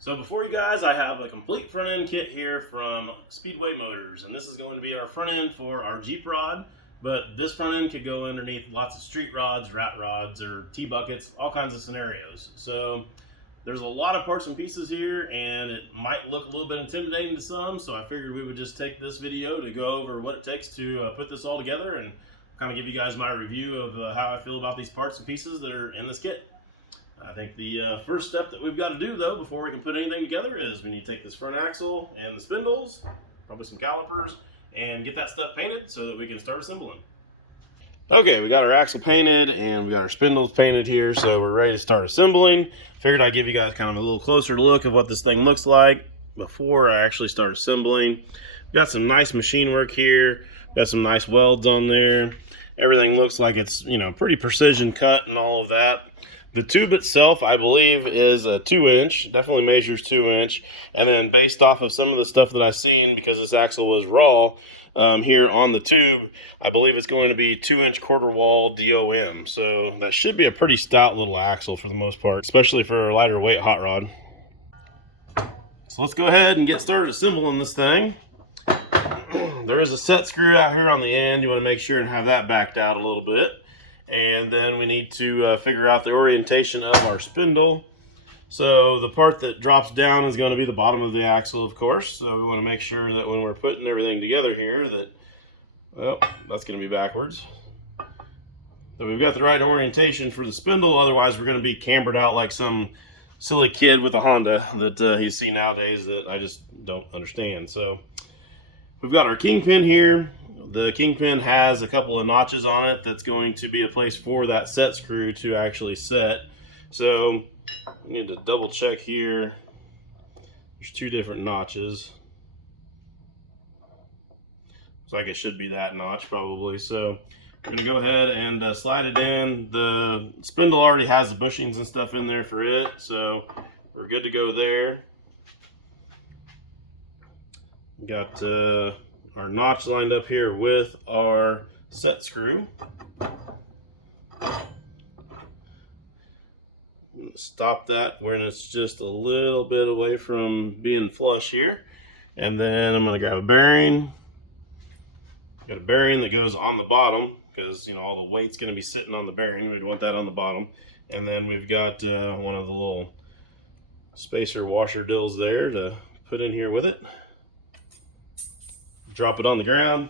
So before you guys, I have a complete front end kit here from Speedway Motors, and this is going to be our front end for our Jeep rod, but this front end could go underneath lots of street rods, rat rods, or T-buckets, all kinds of scenarios. So there's a lot of parts and pieces here, and it might look a little bit intimidating to some, so I figured we would just take this video to go over what it takes to put this all together and kind of give you guys my review of how I feel about these parts and pieces that are in this kit. I think the first step that we've got to do, though, before we can put anything together is we need to take this front axle and the spindles, probably some calipers, and get that stuff painted so that we can start assembling. Okay, we got our axle painted and we got our spindles painted here, so we're ready to start assembling. Figured I'd give you guys kind of a little closer look of what this thing looks like before I actually start assembling. Got some nice machine work here, got some nice welds on there. Everything looks like it's, you know, pretty precision cut and all of that. The tube itself, I believe, is a 2-inch, definitely measures 2-inch, and then based off of some of the stuff that I've seen, because this axle was raw here on the tube, I believe it's going to be 2-inch quarter wall DOM, so that should be a pretty stout little axle for the most part, especially for a lighter weight hot rod. So let's go ahead and get started assembling this thing. There is a set screw out here on the end. You want to make sure and have that backed out a little bit. And then we need to figure out the orientation of our spindle. So the part that drops down is going to be the bottom of the axle, of course. So we want to make sure that when we're putting everything together here that, well, that's going to be backwards. That we've got the right orientation for the spindle. Otherwise, we're going to be cambered out like some silly kid with a Honda that you see nowadays that I just don't understand. So we've got our kingpin here. The kingpin has a couple of notches on it that's going to be a place for that set screw to actually set. So we need to double check here. There's 2 different notches. Looks like it should be that notch probably. So we're gonna go ahead and slide it in. The spindle already has the bushings and stuff in there for it, so we're good to go there. Got our notch lined up here with our set screw. Stop that when it's just a little bit away from being flush here. And then I'm going to grab a bearing. Got a bearing that goes on the bottom because, you know, all the weight's going to be sitting on the bearing. We'd want that on the bottom. And then we've got one of the little spacer washer dills there to put in here with it. Drop it on the ground,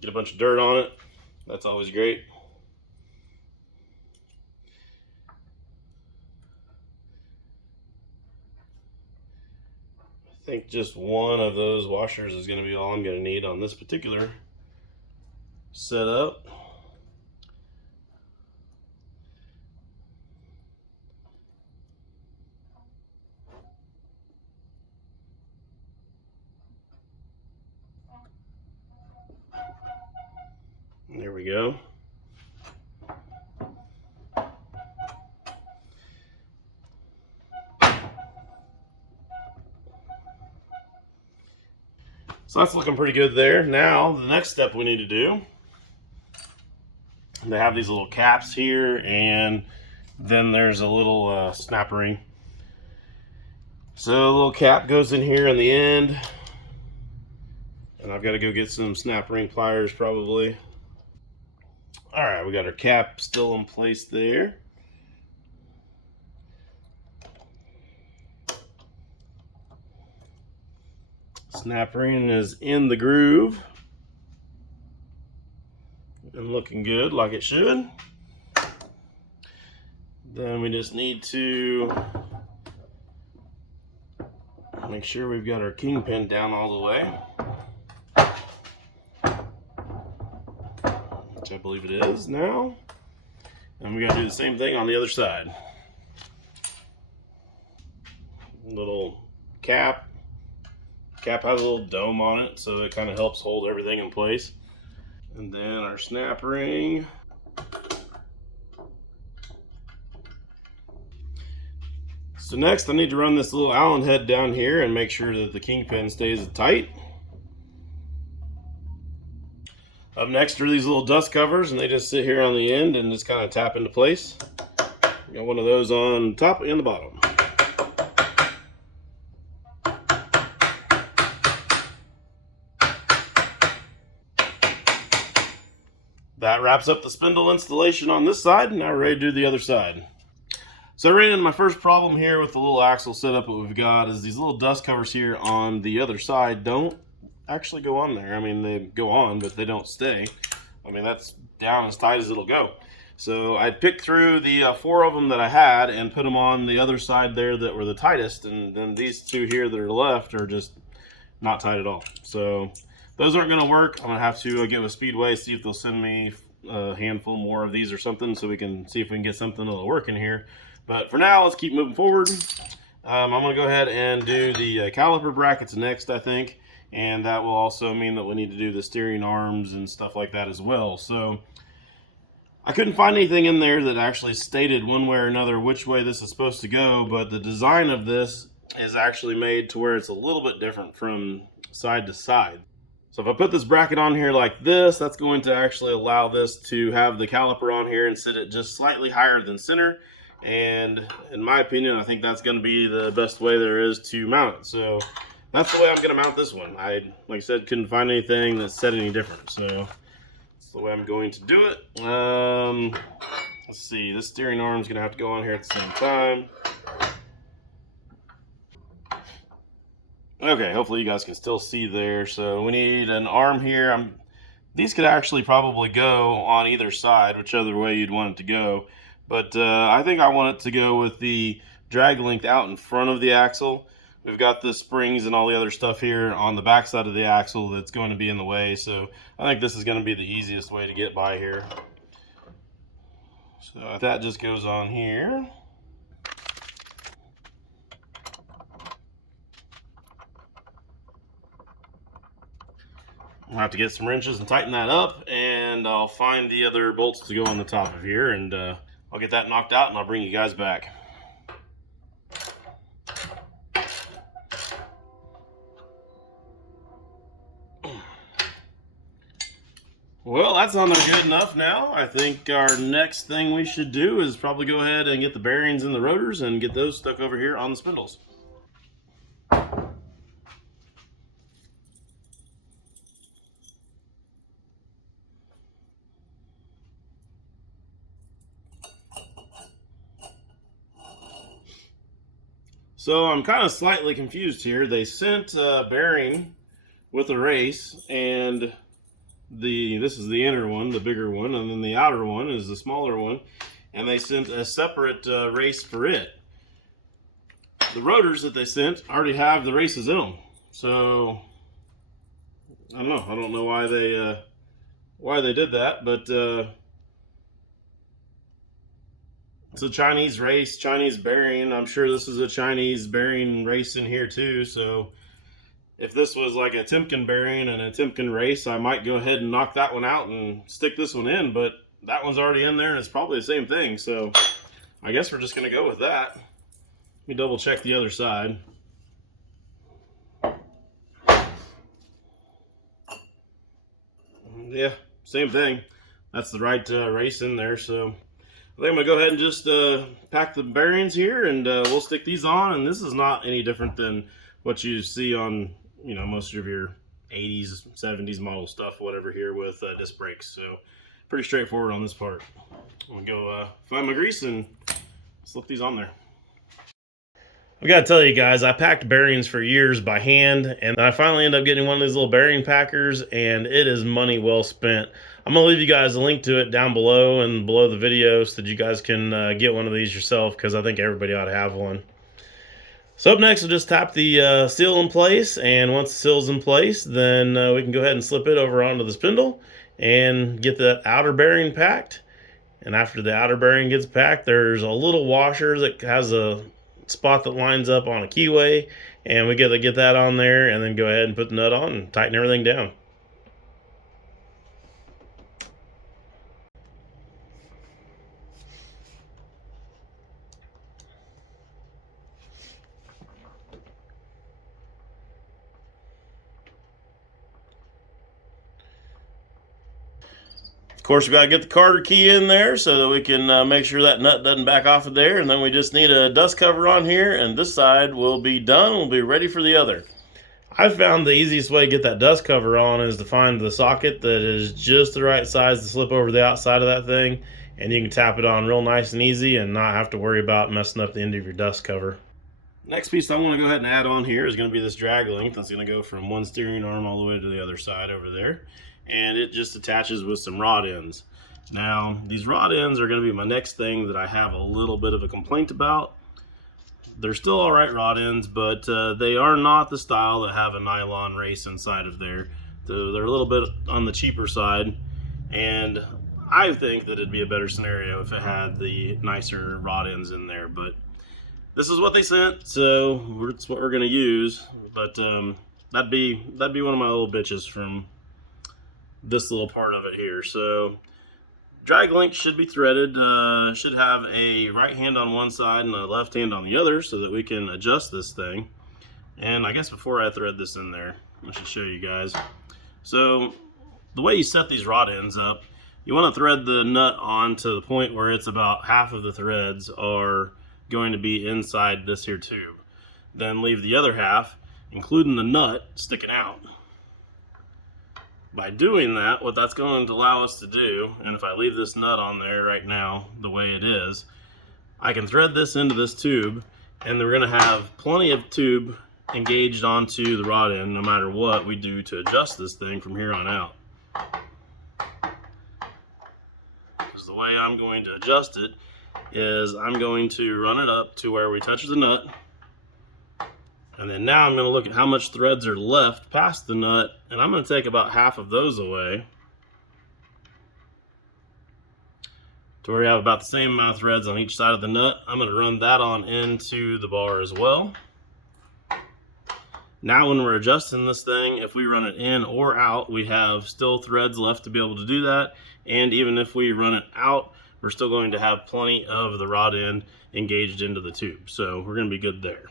get a bunch of dirt on it. That's always great. I think just one of those washers is going to be all I'm going to need on this particular setup. There we go. So that's looking pretty good there. Now, the next step we need to do, they have these little caps here, and then there's a little snap ring. So a little cap goes in here on the end, and I've got to go get some snap ring pliers probably. All right, we got our cap still in place there. Snap ring is in the groove and looking good like it should. Then we just need to make sure we've got our kingpin down all the way, which I believe it is now. And we gotta do the same thing on the other side. Little cap. Cap has a little dome on it, so it kind of helps hold everything in place. And then our snap ring. So next I need to run this little Allen head down here and make sure that the kingpin stays tight. Up next are these little dust covers, and they just sit here on the end and just kind of tap into place. Got one of those on top and the bottom. that wraps up the spindle installation on this side, and now we're ready to do the other side. So I ran into my first problem here with the little axle setup that we've got is these little dust covers here on the other side don't actually go on there. I mean, they go on, but they don't stay. I mean, that's down as tight as it'll go. So I picked through the 4 of them that I had and put them on the other side there that were the tightest, and then these 2 here that are left are just not tight at all. So those aren't going to work. I'm going to have to get with Speedway, see if they'll send me a handful more of these or something so we can see if we can get something that'll work in here. But for now, let's keep moving forward. I'm going to go ahead and do the caliper brackets next, I think, and that will also mean that we need to do the steering arms and stuff like that as well. So I couldn't find anything in there that actually stated one way or another which way this is supposed to go, but the design of this is actually made to where it's a little bit different from side to side. So if I put this bracket on here like this, that's going to actually allow this to have the caliper on here and sit it just slightly higher than center. And in my opinion, I think that's going to be the best way there is to mount it. So that's the way I'm going to mount this one. Like I said, couldn't find anything that said any different. So the way I'm going to do it. Let's see, this steering arm is going to have to go on here at the same time. Okay, hopefully you guys can still see there. So we need an arm here. These could actually probably go on either side, whichever way you'd want it to go. But I think I want it to go with the drag length out in front of the axle. We've got the springs and all the other stuff here on the back side of the axle that's going to be in the way. So I think this is going to be the easiest way to get by here. So that just goes on here. I'll have to get some wrenches and tighten that up, and I'll find the other bolts to go on the top of here, and I'll get that knocked out and I'll bring you guys back. Well, that's on there good enough now. I think our next thing we should do is probably go ahead and get the bearings and the rotors and get those stuck over here on the spindles. So I'm kind of slightly confused here. They sent a bearing with a race, and this is the inner one, the bigger one, and then the outer one is the smaller one, and they sent a separate race for it. The rotors that they sent already have the races in them, so I don't know why they did that, but it's a Chinese race, Chinese bearing. I'm sure this is a Chinese bearing race in here too, so if this was like a Timken bearing and a Timken race, I might go ahead and knock that one out and stick this one in, but that one's already in there and it's probably the same thing, so I guess we're just going to go with that. Let me double check the other side. Yeah, same thing. That's the right race in there, so I think I'm going to go ahead and just pack the bearings here, and we'll stick these on, and this is not any different than what you see on most of your 80s, 70s model stuff, whatever here with disc brakes. So pretty straightforward on this part. I'm going to go find my grease and slip these on there. I've got to tell you guys, I packed bearings for years by hand, and I finally ended up getting one of these little bearing packers, and it is money well spent. I'm going to leave you guys a link to it down below and below the video so that you guys can get one of these yourself, because I think everybody ought to have one. So up next, we'll just tap the seal in place, and once the seal's in place, then we can go ahead and slip it over onto the spindle and get that outer bearing packed. And after the outer bearing gets packed, there's a little washer that has a spot that lines up on a keyway, and we got to get that on there and then go ahead and put the nut on and tighten everything down. Of course, we got to get the Carter key in there so that we can make sure that nut doesn't back off of there, and then we just need a dust cover on here, and this side will be done. We'll be ready for the other. I found the easiest way to get that dust cover on is to find the socket that is just the right size to slip over the outside of that thing, and you can tap it on real nice and easy and not have to worry about messing up the end of your dust cover. Next piece I want to go ahead and add on here is going to be this drag link that's going to go from one steering arm all the way to the other side over there, and it just attaches with some rod ends. Now these rod ends are going to be my next thing that I have a little bit of a complaint about. They're still alright rod ends, but they are not the style that have a nylon race inside of there. They're a little bit on the cheaper side, and I think that it'd be a better scenario if it had the nicer rod ends in there, but this is what they sent, so it's what we're going to use. But that'd be one of my little bitches from this little part of it here. So drag link should be threaded, should have a right hand on one side and a left hand on the other so that we can adjust this thing. And I guess before I thread this in there, I should show you guys. So the way you set these rod ends up, you want to thread the nut on to the point where it's about half of the threads are going to be inside this here tube. Then leave the other half, including the nut, sticking out. By doing that, what that's going to allow us to do, and if I leave this nut on there right now the way it is, I can thread this into this tube, and we're going to have plenty of tube engaged onto the rod end no matter what we do to adjust this thing from here on out. Because the way I'm going to adjust it is I'm going to run it up to where we touch the nut, and then now I'm going to look at how much threads are left past the nut, and I'm going to take about half of those away to where we have about the same amount of threads on each side of the nut. I'm going to run that on into the bar as well. Now when we're adjusting this thing, if we run it in or out, we have still threads left to be able to do that, and even if we run it out, we're still going to have plenty of the rod end engaged into the tube, so we're going to be good there.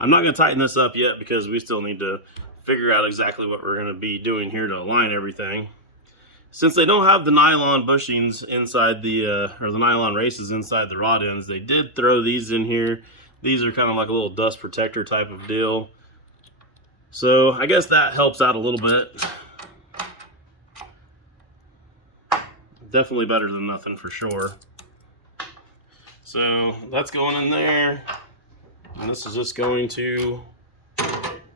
I'm not going to tighten this up yet because we still need to figure out exactly what we're going to be doing here to align everything. Since they don't have the nylon bushings inside the, or the nylon races inside the rod ends, they did throw these in here. These are kind of like a little dust protector type of deal. So I guess that helps out a little bit. Definitely better than nothing for sure. So that's going in there. And this is just going to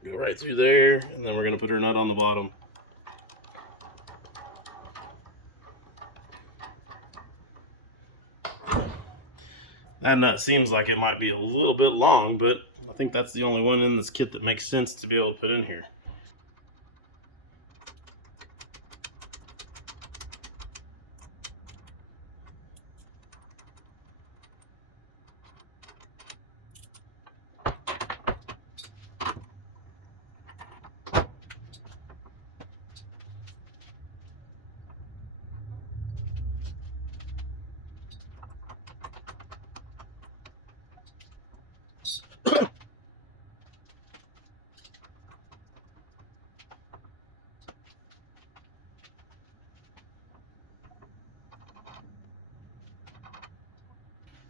go right through there, and then we're going to put our nut on the bottom. That nut seems like it might be a little bit long, but I think that's the only one in this kit that makes sense to be able to put in here.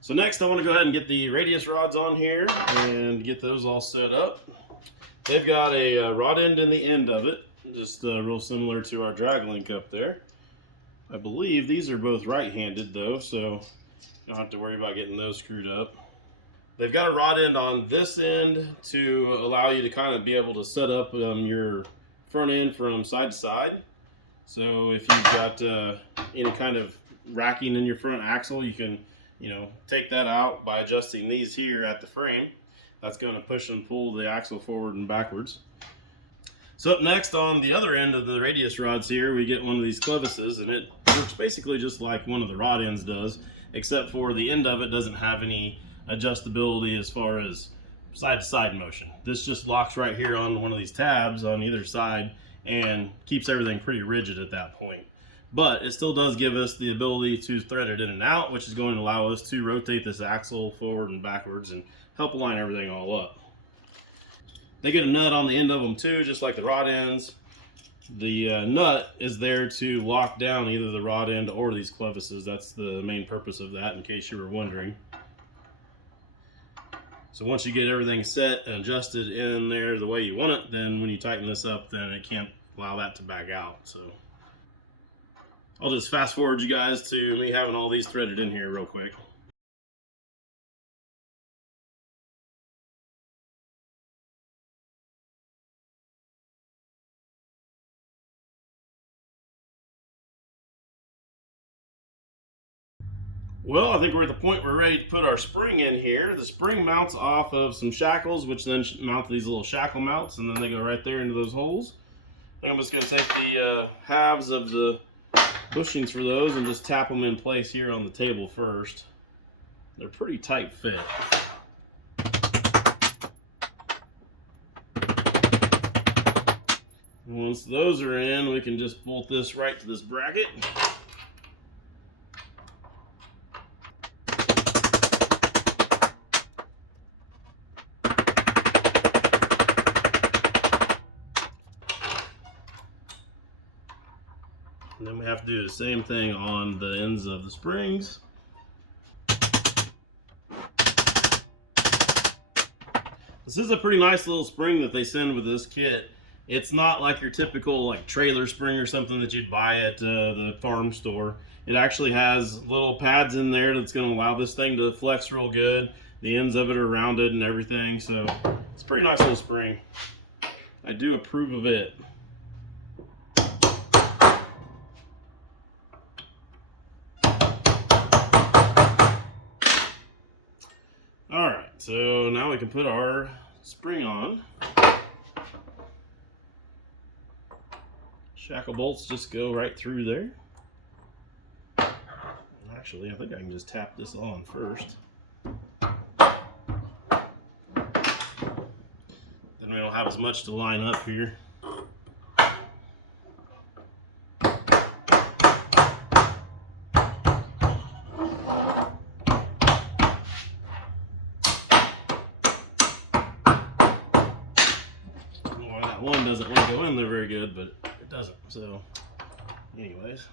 So next I want to go ahead and get the radius rods on here and get those all set up. They've got a rod end in the end of it, just real similar to our drag link up there. I believe these are both right-handed though, so you don't have to worry about getting those screwed up. They've got a rod end on this end to allow you to kind of be able to set up your front end from side to side. So if you've got any kind of racking in your front axle, you can take that out by adjusting these here at the frame. That's going to push and pull the axle forward and backwards. So up next on the other end of the radius rods here, we get one of these clevises, and it works basically just like one of the rod ends does, except for the end of it doesn't have any adjustability as far as side to side motion. This just locks right here on one of these tabs on either side and keeps everything pretty rigid at that point. But it still does give us the ability to thread it in and out, which is going to allow us to rotate this axle forward and backwards and help align everything all up. They get a nut on the end of them too, just like the rod ends. The nut is there to lock down either the rod end or these clevises. That's the main purpose of that, in case you were wondering. So once you get everything set and adjusted in there the way you want it, then when you tighten this up, then it can't allow that to back out. So I'll just fast forward you guys to me having all these threaded in here real quick. Well, I think we're at the point we're ready to put our spring in here. The spring mounts off of some shackles, which then mount these little shackle mounts, and then they go right there into those holes. I think I'm just going to take the halves of the bushings for those and just tap them in place here on the table first. They're pretty tight fit. And once those are in, we can just bolt this right to this bracket. And then we have to do the same thing on the ends of the springs. This is a pretty nice little spring that they send with this kit. It's not like your typical like trailer spring or something that you'd buy at the farm store. It actually has little pads in there that's going to allow this thing to flex real good. The ends of it are rounded and everything, so it's a pretty nice little spring. I do approve of it. Alright, so now we can put our spring on. Shackle bolts just go right through there. Actually, I think I can just tap this on first. Then we don't have as much to line up here. One doesn't want to go in there very good, but it doesn't. So, anyways.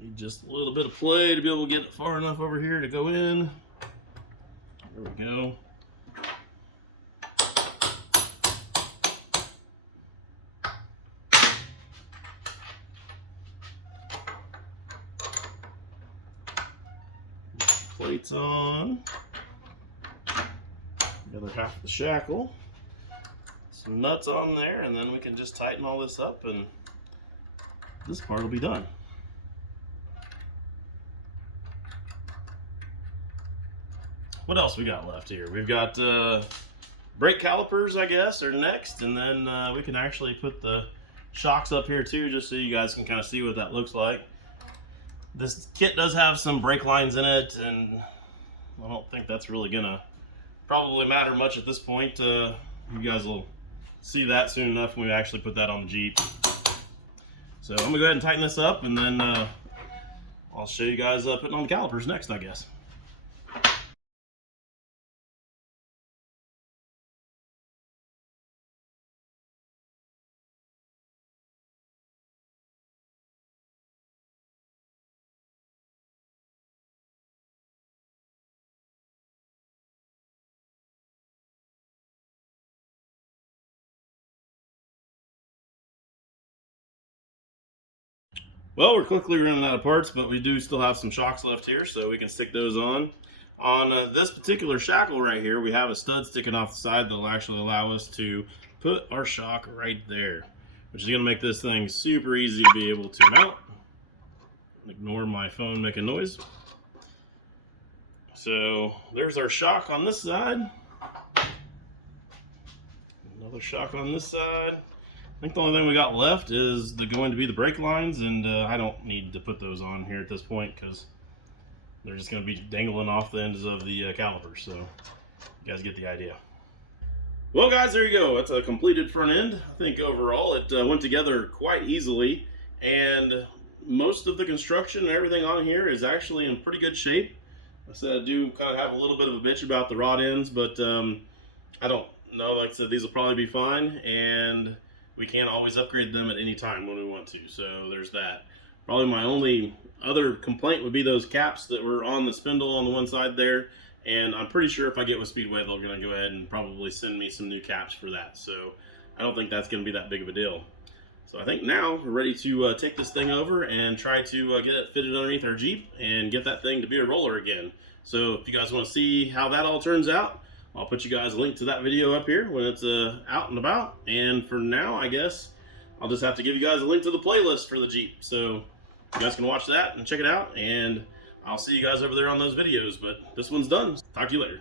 Need just a little bit of play to be able to get it far enough over here to go in. There we go. Plates on. The other half of the shackle. Some nuts on there, and then we can just tighten all this up and this part will be done. What else we got left here? We've got brake calipers, I guess, are next, and then we can actually put the shocks up here too, just so you guys can kind of see what that looks like. This kit does have some brake lines in it, and I don't think that's really gonna probably matter much at this point. You guys will see that soon enough when we actually put that on the Jeep. So I'm gonna go ahead and tighten this up, and then I'll show you guys putting on the calipers next, I guess. Well, we're quickly running out of parts, but we do still have some shocks left here, so we can stick those on. On this particular shackle right here, we have a stud sticking off the side that will actually allow us to put our shock right there, which is going to make this thing super easy to be able to mount. Ignore my phone making noise. So there's our shock on this side. Another shock on this side. I think the only thing we got left is going to be the brake lines, and I don't need to put those on here at this point because they're just going to be dangling off the ends of the calipers, so you guys get the idea. Well, guys, there you go. It's a completed front end. I think overall it went together quite easily, and most of the construction and everything on here is actually in pretty good shape. I said I do kind of have a little bit of a bitch about the rod ends, but I don't know. Like I said, these will probably be fine, and we can always upgrade them at any time when we want to. So there's that. Probably my only other complaint would be those caps that were on the spindle on the one side there. And I'm pretty sure if I get with Speedway, they're going to go ahead and probably send me some new caps for that. So I don't think that's going to be that big of a deal. So I think now we're ready to take this thing over and try to get it fitted underneath our Jeep and get that thing to be a roller again. So if you guys want to see how that all turns out, I'll put you guys a link to that video up here when it's out and about. And for now, I guess I'll just have to give you guys a link to the playlist for the Jeep. So you guys can watch that and check it out. And I'll see you guys over there on those videos, but this one's done. Talk to you later.